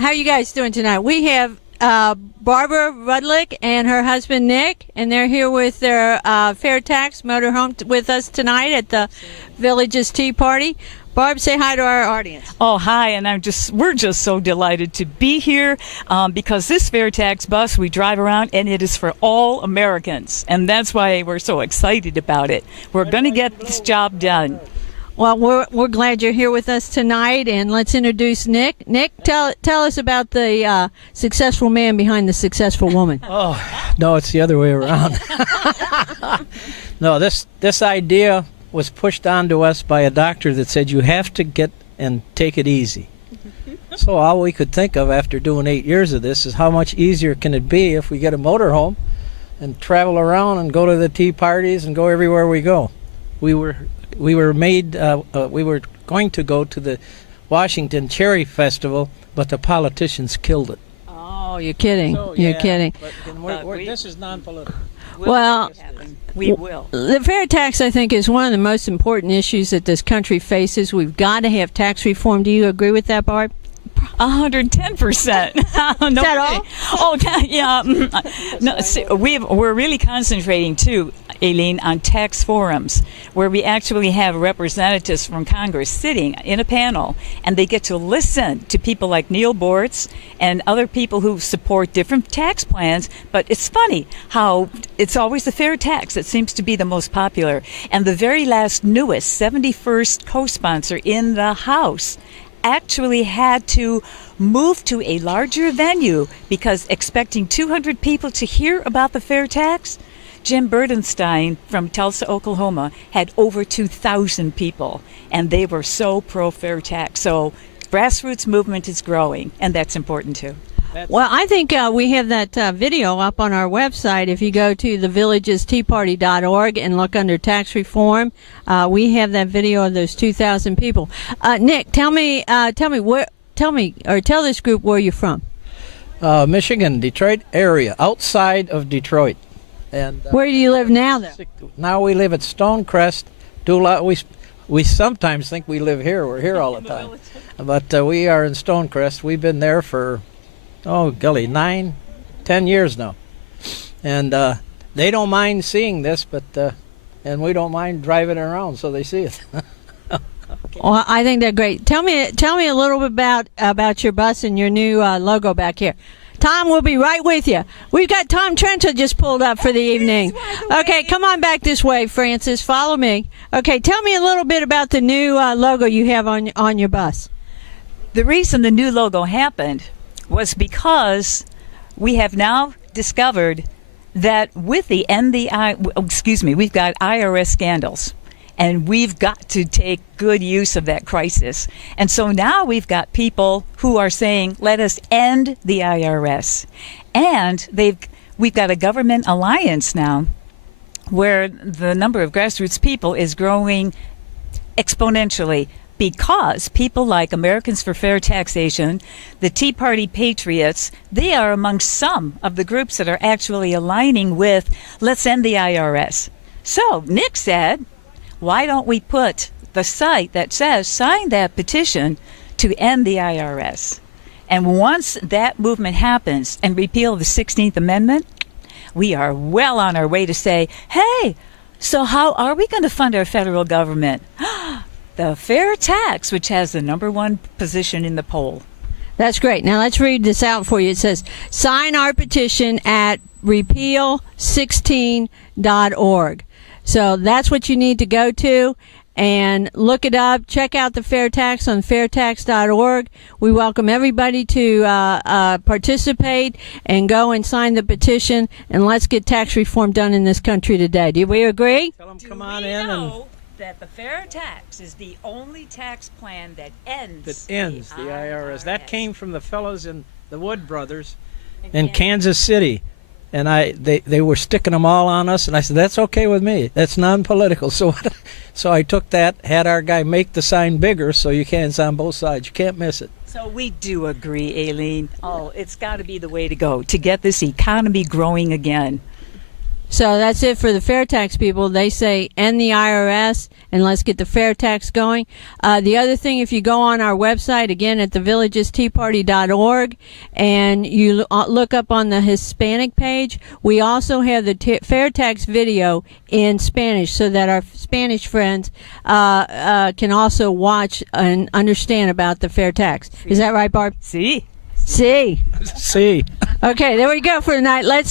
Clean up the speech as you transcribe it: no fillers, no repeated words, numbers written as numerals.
How are you guys doing tonight? We have Barbara Rudlick and her husband Nick, and they're here with their fair tax motorhome with us tonight at the Village's Tea Party. Barb, say hi to our audience. Oh, hi, and we're just so delighted to be here because this fair tax bus, we drive around, and it is for all Americans, and that's why we're so excited about it. We're going to get this job done. Well, we're glad you're here with us tonight, and let's introduce Nick. Nick, tell us about the successful man behind the successful woman. Oh, no, it's the other way around. No, this idea was pushed onto us by a doctor that said you have to get and take it easy. So all we could think of after doing 8 years of this is how much easier can it be if we get a motorhome and travel around and go to the tea parties and go everywhere we go. We were going to go to the Washington Cherry Festival, but the politicians killed it. Oh, you're kidding. So, you're yeah, kidding. But this is non-political. Well, we will. The fair tax, I think, is one of the most important issues that this country faces. We've got to have tax reform. Do you agree with that, Barb? 110%. No, is that all? Oh, yeah. No, we're really concentrating, too, Aileen, on tax forums, where we actually have representatives from Congress sitting in a panel, and they get to listen to people like Neil Bortz and other people who support different tax plans. But it's funny how it's always the fair tax that seems to be the most popular. And the very last, newest, 71st co-sponsor in the House actually had to move to a larger venue because expecting 200 people to hear about the fair tax, Jim Burdenstein from Tulsa, Oklahoma, had over 2,000 people, and they were so pro-fair tax. So grassroots movement is growing, and that's important too. Well, I think we have that video up on our website. If you go to thevillagesteaparty.org and look under tax reform, we have that video of those 2,000 people. Nick, tell this group where you're from. Michigan, Detroit area, outside of Detroit. And where do you live now, though? Now we live at Stonecrest. We sometimes think we live here. We're here all the time, but we are in Stonecrest. We've been there for 9, 10 years now, and they don't mind seeing this, but and we don't mind driving around, so they see it. Well, I think they're great. Tell me a little bit about your bus and your new logo back here. Tom will be right with you. We've got Tom Trenchel just pulled up for the evening. Okay, come on back this way, Francis. Follow me. Okay, tell me a little bit about the new logo you have on your bus. The reason the new logo happened was because we have now discovered that with we've got IRS scandals, and we've got to take good use of that crisis. And so now we've got people who are saying, let us end the IRS. And we've got a government alliance now where the number of grassroots people is growing exponentially, because people like Americans for Fair Taxation, the Tea Party Patriots, they are among some of the groups that are actually aligning with, let's end the IRS. So Nick said, why don't we put the site that says, sign that petition to end the IRS? And once that movement happens and repeal the 16th Amendment, we are well on our way to say, hey, so how are we going to fund our federal government? The fair tax, which has the #1 position in the poll. That's great. Now let's read this out for you. It says, sign our petition at repeal16.org. So that's what you need to go to and look it up. Check out the fair tax on fairtax.org. We welcome everybody to participate and go and sign the petition, and let's get tax reform done in this country today. Do we agree? Tell them come on in and that the fair tax is the only tax plan that ends the IRS. That came from the fellows in the Wood Brothers in Kansas City. And they were sticking them all on us, and I said, that's okay with me. That's non-political. So I took that, had our guy make the sign bigger so you can, it's on both sides. You can't miss it. So we do agree, Aileen. Oh, it's got to be the way to go to get this economy growing again. So that's it for the fair tax people. They say end the IRS and let's get the fair tax going. The other thing, if you go on our website, again, at thevillagesteaparty.org, and you look up on the Hispanic page, we also have the fair tax video in Spanish so that our Spanish friends can also watch and understand about the fair tax. Is that right, Barb? See? See. See. Okay, there we go for tonight. Let's